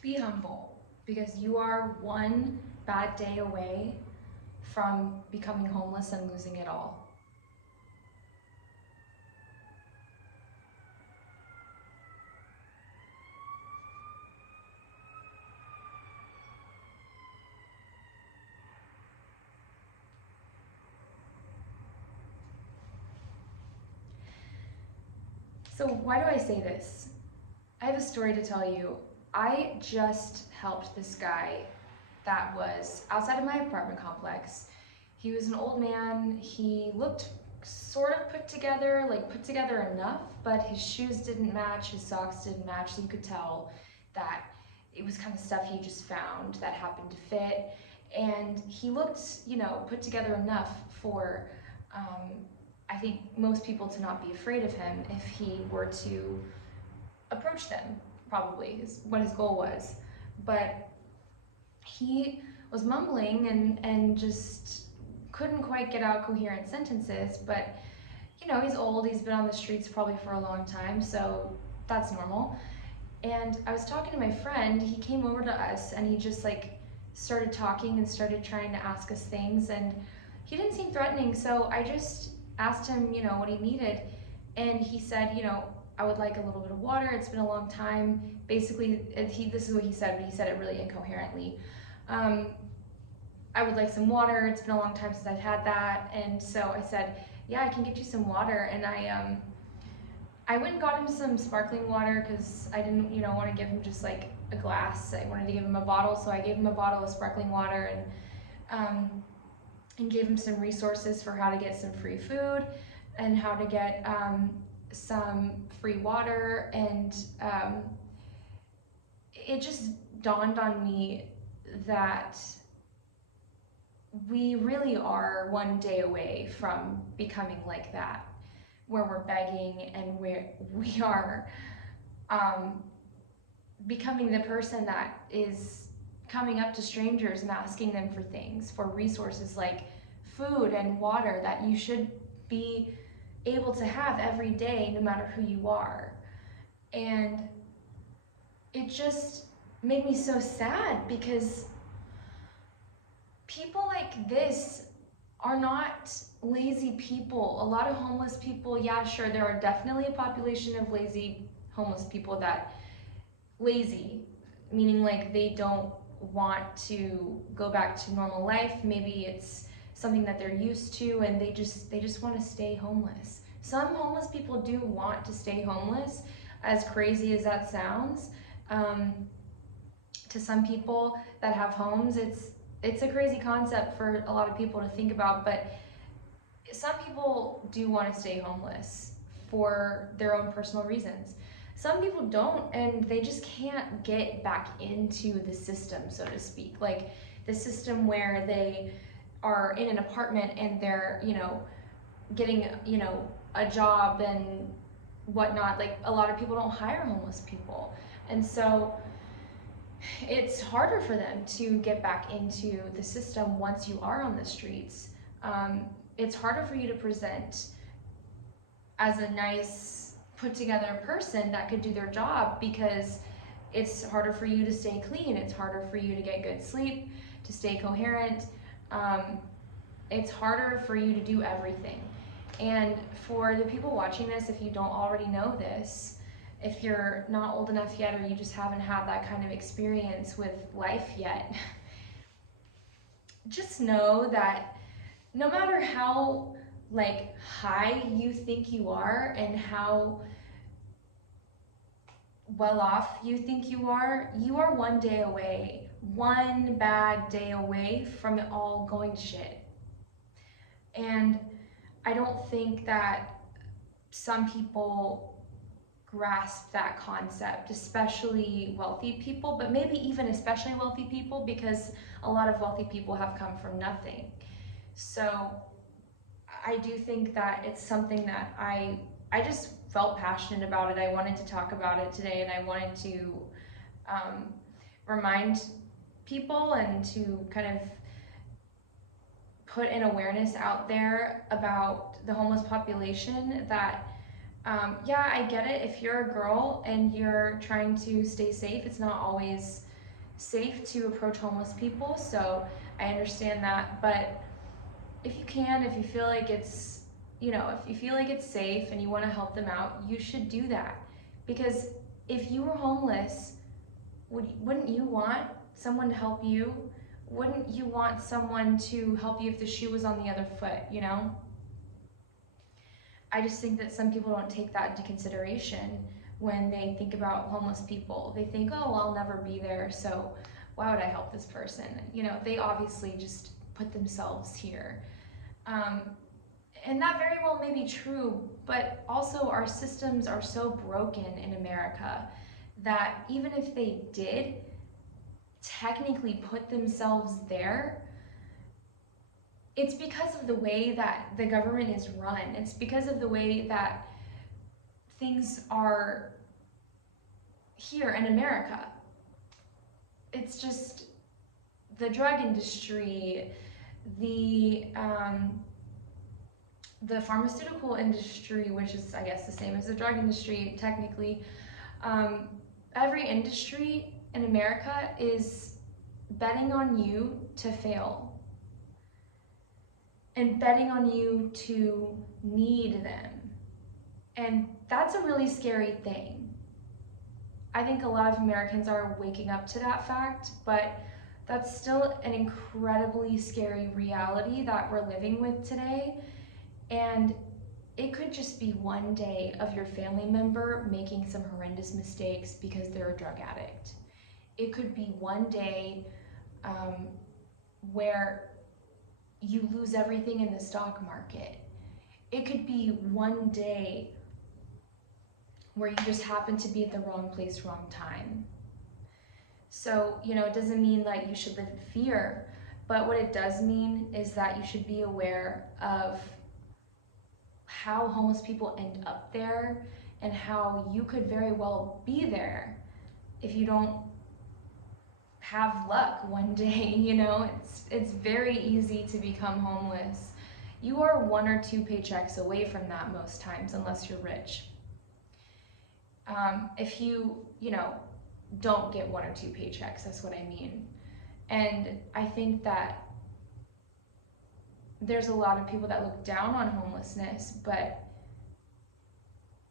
Be humble, because you are one bad day away from becoming homeless and losing it all. So why do I say this? I have a story to tell you. I just helped this guy that was outside of my apartment complex. He was an old man. He looked sort of put together, like put together enough, but his shoes didn't match, his socks didn't match, so you could tell that it was kind of stuff he just found that happened to fit. And he looked, put together enough for, I think, most people to not be afraid of him if he were to approach them, probably, is what his goal was. But he was mumbling and just couldn't quite get out coherent sentences. But he's old, he's been on the streets probably for a long time, so that's normal. And I was talking to my friend, he came over to us and he just like started talking and started trying to ask us things, and he didn't seem threatening, so I just asked him, what he needed. And he said, I would like a little bit of water, it's been a long time. Basically, this is what he said, but he said it really incoherently. um, I would like some water, it's been a long time since I've had that. And so I said, yeah, I can get you some water. And I went and got him some sparkling water because I didn't, want to give him just like a glass. I wanted to give him a bottle, so I gave him a bottle of sparkling water, and gave him some resources for how to get some free food and how to get some free water. And it just dawned on me that we really are one day away from becoming like that, where we're begging and where we are becoming the person that is coming up to strangers and asking them for things, for resources like food and water that you should be able to have every day, no matter who you are. And it just made me so sad, because people like this are not lazy people. A lot of homeless people, yeah, sure, there are definitely a population of lazy homeless people, that lazy meaning like they don't want to go back to normal life. Maybe it's something that they're used to, and they just want to stay homeless. Some homeless people do want to stay homeless, as crazy as that sounds. um, to some people that have homes, it's a crazy concept for a lot of people to think about, but some people do want to stay homeless for their own personal reasons. Some people don't, and they just can't get back into the system, so to speak. Like the system where they are in an apartment and they're, getting, a job and whatnot. Like a lot of people don't hire homeless people. And so it's harder for them to get back into the system once you are on the streets. It's harder for you to present as a nice, put together person that could do their job, because it's harder for you to stay clean, it's harder for you to get good sleep, to stay coherent. It's harder for you to do everything. And for the people watching this, if you don't already know this, if you're not old enough yet, or you just haven't had that kind of experience with life yet, just know that no matter how like high you think you are and how well off you think you are one day away, one bad day away from it all going to shit. And I don't think that some people grasp that concept, especially wealthy people, but maybe even especially wealthy people, because a lot of wealthy people have come from nothing. So I do think that it's something that I just felt passionate about it. I wanted to talk about it today, and I wanted to remind people and to kind of put an awareness out there about the homeless population, that yeah, I get it. If you're a girl and you're trying to stay safe, it's not always safe to approach homeless people, so I understand that. But if you can, if you feel like it's, if you feel like it's safe and you want to help them out, you should do that. Because if you were homeless, wouldn't you want someone to help you? Wouldn't you want someone to help you if the shoe was on the other foot? I just think that some people don't take that into consideration when they think about homeless people. They think, oh, I'll never be there, so why would I help this person? They obviously just put themselves here. And that very well may be true, but also our systems are so broken in America that even if they did technically put themselves there, it's because of the way that the government is run. It's because of the way that things are here in America. It's just the drug industry, the pharmaceutical industry, which is, I guess, the same as the drug industry technically. Every industry in America is betting on you to fail and betting on you to need them. And that's a really scary thing. I think a lot of Americans are waking up to that fact, but that's still an incredibly scary reality that we're living with today. And it could just be one day of your family member making some horrendous mistakes because they're a drug addict. It could be one day where you lose everything in the stock market. It could be one day where you just happen to be at the wrong place, wrong time. So, it doesn't mean that you should live in fear, but what it does mean is that you should be aware of how homeless people end up there and how you could very well be there if you don't have luck one day. It's very easy to become homeless. You are 1 or 2 paychecks away from that most times, unless you're rich. If you don't get 1 or 2 paychecks, that's what I mean. And I think that there's a lot of people that look down on homelessness, but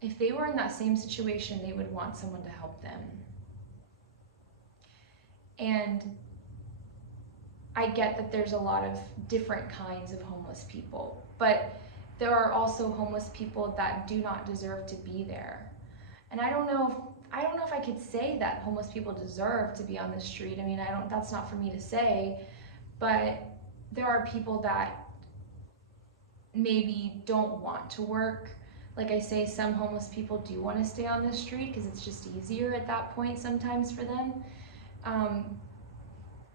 if they were in that same situation, they would want someone to help them. And I get that there's a lot of different kinds of homeless people, but there are also homeless people that do not deserve to be there. And I don't know if I could say that homeless people deserve to be on the street. I mean, that's not for me to say, but there are people that maybe don't want to work. Like I say, some homeless people do want to stay on the street because it's just easier at that point sometimes for them.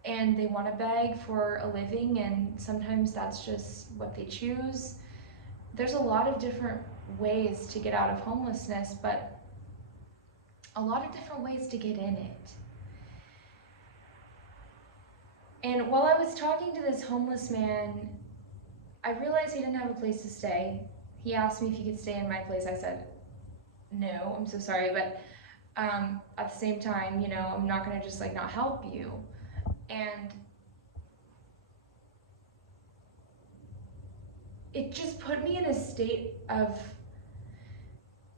And they want to beg for a living, and sometimes that's just what they choose. There's a lot of different ways to get out of homelessness, but a lot of different ways to get in it. And while I was talking to this homeless man, I realized he didn't have a place to stay. He asked me if he could stay in my place. I said, no, I'm so sorry, but at the same time, I'm not gonna just not help you. And it just put me in a state of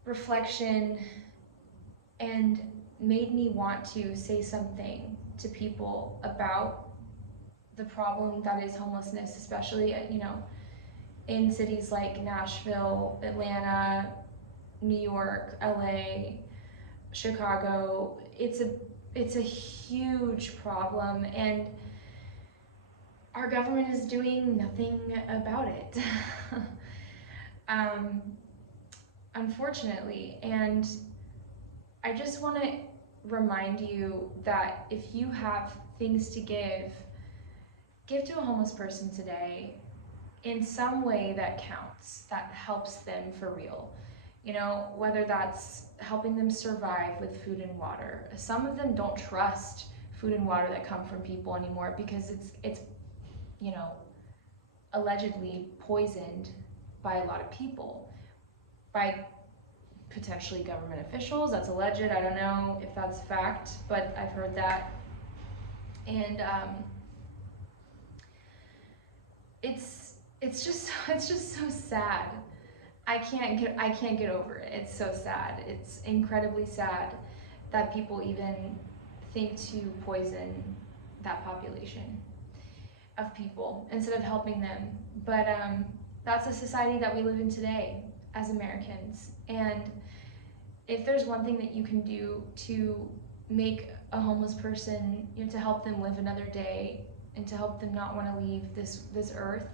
reflection and made me want to say something to people about the problem that is homelessness, especially in cities like Nashville, Atlanta, New York, LA, Chicago. It's a huge problem, and our government is doing nothing about it. Unfortunately. And I just want to remind you that if you have things to give to a homeless person today in some way that counts, that helps them for real. Whether that's helping them survive with food and water. Some of them don't trust food and water that come from people anymore because it's allegedly poisoned by a lot of people, by potentially government officials. That's alleged. I don't know if that's fact, but I've heard that. And it's just so sad. I can't get over it. It's so sad. It's incredibly sad that people even think to poison that population of people instead of helping them. But that's the society that we live in today as Americans. And if there's one thing that you can do to make a homeless person, you know, to help them live another day and to help them not want to leave this earth,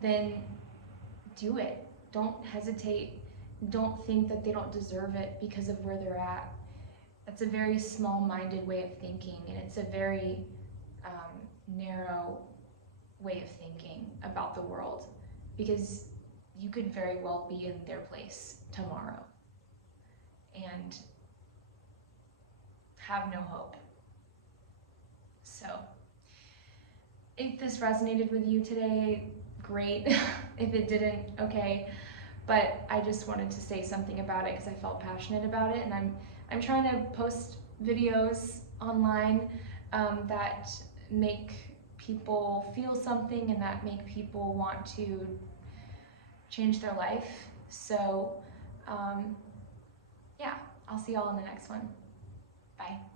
then do it. Don't hesitate. Don't think that they don't deserve it because of where they're at. That's a very small-minded way of thinking, and it's a very narrow way of thinking about the world, because you could very well be in their place tomorrow and have no hope. So if this resonated with you today, great. If it didn't, okay. But I just wanted to say something about it because I felt passionate about it, and I'm trying to post videos online that make people feel something and that make people want to change their life. So yeah, I'll see y'all in the next one. Bye.